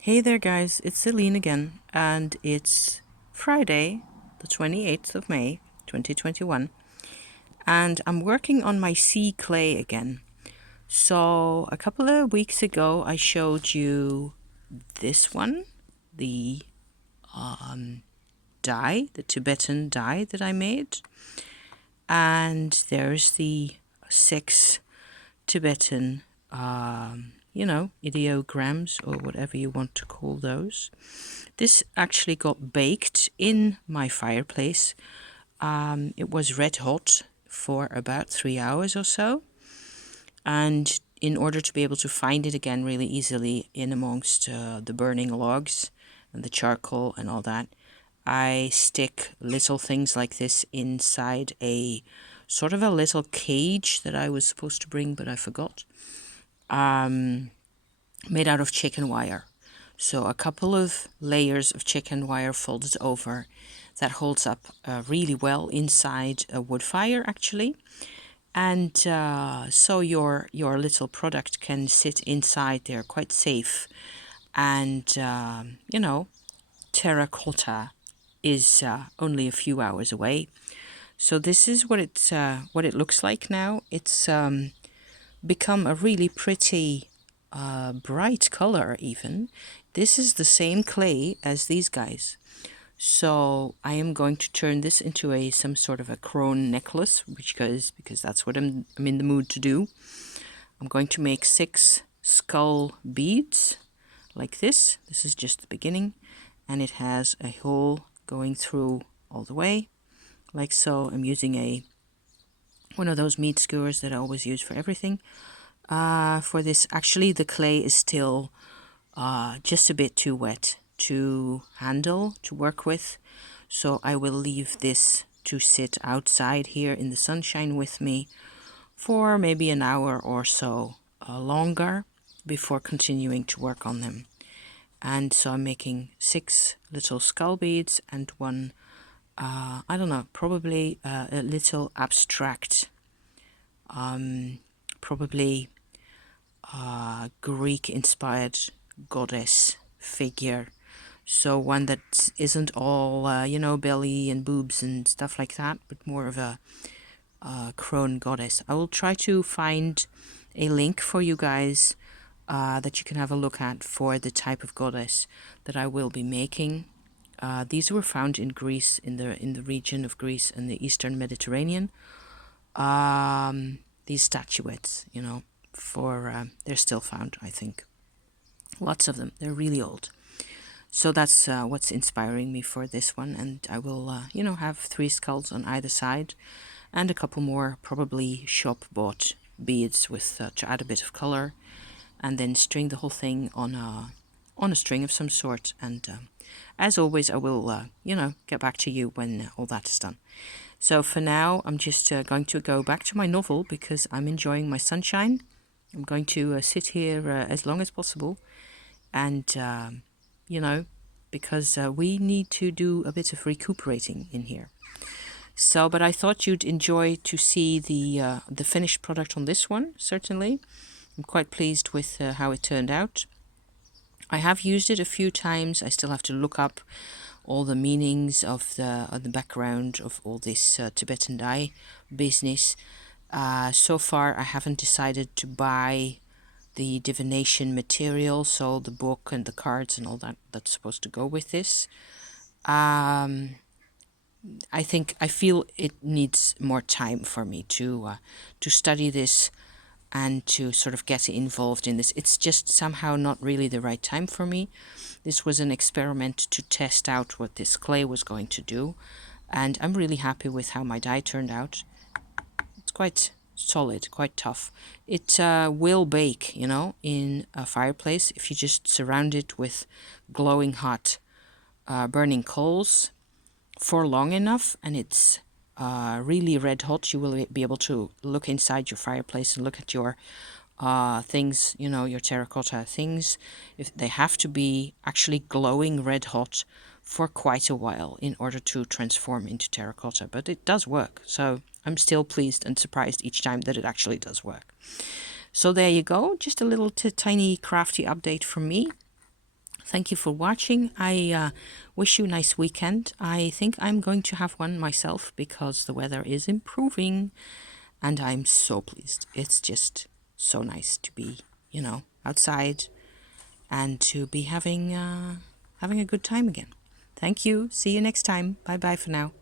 Hey there, guys, it's Celine again, and it's Friday, the 28th of May, 2021, and I'm working on my sea clay again. So, a couple of weeks ago, I showed you this one, the die, the Tibetan die that I made, and there's the 6 Tibetan ideograms or whatever you want to call those. This actually got baked in my fireplace. It was red hot for about 3 hours or so. And in order to be able to find it again really easily in amongst the burning logs and the charcoal and all that, I stick little things like this inside a sort of a little cage that I was supposed to bring, but I forgot. Made out of chicken wire. So a couple of layers of chicken wire folded over that holds up really well inside a wood fire actually. And so your little product can sit inside there quite safe. And, terracotta is only a few hours away. So this is what it looks like now. It's become a really pretty bright color even. This is the same clay as these guys. So I am going to turn this into some sort of a crone necklace, because that's what I'm in the mood to do. I'm going to make 6 skull beads like this. This is just the beginning, and it has a hole going through all the way, like so. I'm using one of those meat skewers that I always use for everything. For this, actually, the clay is still just a bit too wet to handle, to work with. So I will leave this to sit outside here in the sunshine with me for maybe an hour or so longer before continuing to work on them. And so I'm making 6 little skull beads and one, I don't know, probably a little abstract, probably Greek-inspired goddess figure. So one that isn't all, belly and boobs and stuff like that, but more of a crone goddess. I will try to find a link for you guys that you can have a look at for the type of goddess that I will be making. These were found in Greece, in the region of Greece and the Eastern Mediterranean. These statuettes, they're still found, I think. Lots of them. They're really old. So that's what's inspiring me for this one. And I will, have 3 skulls on either side and a couple more probably shop-bought beads with to add a bit of color, and then string the whole thing on a string of some sort. And as always, I will, get back to you when all that is done. So for now, I'm just going to go back to my novel because I'm enjoying my sunshine. I'm going to sit here as long as possible, and because we need to do a bit of recuperating in here. So, but I thought you'd enjoy to see the finished product on this one. Certainly, I'm quite pleased with how it turned out. I have used it a few times. I still have to look up all the meanings of the background of all this Tibetan dye business. So far, I haven't decided to buy the divination material, so the book and the cards and all that's supposed to go with this. I feel it needs more time for me to study this and to sort of get involved in this. It's just somehow not really the right time for me. This was an experiment to test out what this clay was going to do, and I'm really happy with how my dye turned out. It's quite solid, quite tough. It will bake, in a fireplace if you just surround it with glowing hot burning coals for long enough, and it's really red hot. You will be able to look inside your fireplace and look at your things, your terracotta things. If they have to be actually glowing red hot for quite a while in order to transform into terracotta, but it does work. So I'm still pleased and surprised each time that it actually does work. So there you go, just a little tiny crafty update from me. Thank you for watching. I wish you a nice weekend. I think I'm going to have one myself because the weather is improving and I'm so pleased. It's just so nice to be, outside and to be having a good time again. Thank you. See you next time. Bye bye for now.